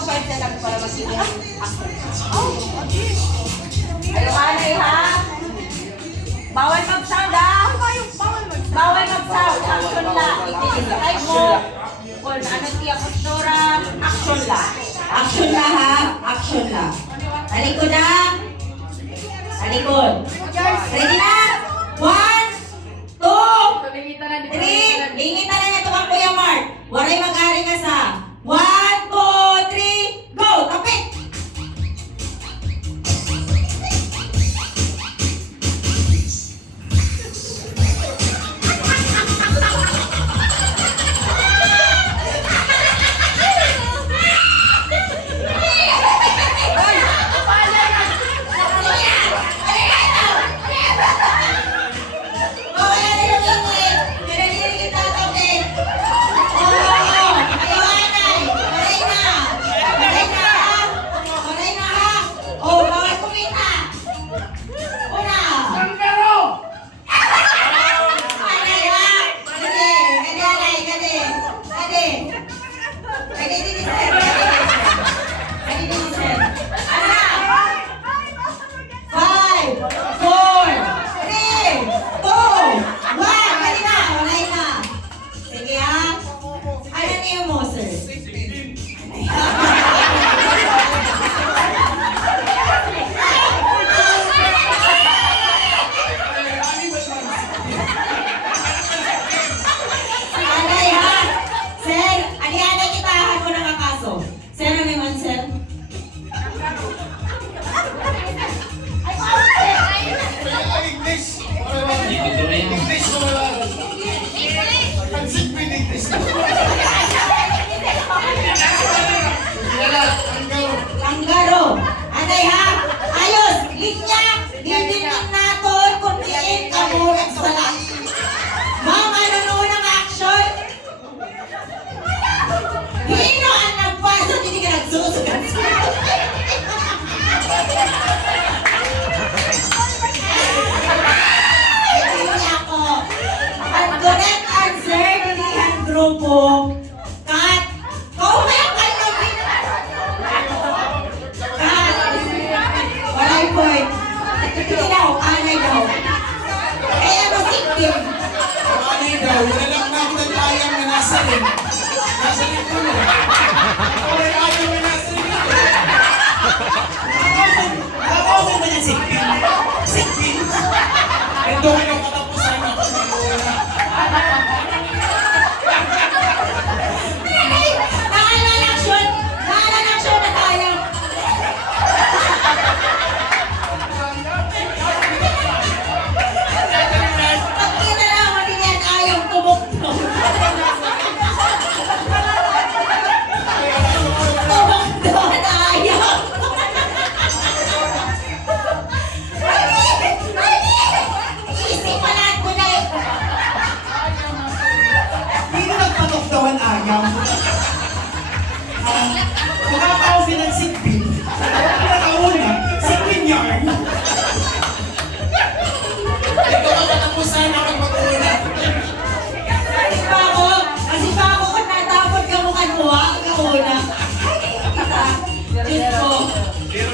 swerte lang para masigyan ako. Pero malay ha? Bawal mag-sound ha? Bawal mag-sound. Action lang. I-describe mo kung ano tiya postura. Action lang. Action lang ha? Action lang. Talikod na. Talikod. Ready na? 1, 2, 3. Ingita na niya ito ang Kuya Mark. Waray mag-ari nga sa 1, 2, 3, go! Tapit! Langgaro. Anay ha? Ayos. Linya. Didingin natin kung diin ka muna sa lahat. Mga nanonood ng action. Hino ang nagpasa. Hindi ka nagsusugat. Hindi ako. Ang correct answer ni ang grupo. Kat. Comment ka nyo. Walay point. Hindi daw, anay daw. Kaya masikip. Anay daw, wala lang namin ang ayang na nasa rin. Nasa rin ko na. Wala ayang na nasa rin ko. Nakakausin ba niya sikpin? Sikpin? Ito ko yung katapusan na pag-iwala. Nakalan action na tayo. Pagkita lang mo din yan, ayaw tumuktok. Tumuktok na ayaw. Isip pa lahat mo na eh. Hindi na nagpatok daw ang ayaw. Nakakausin ang sikpin.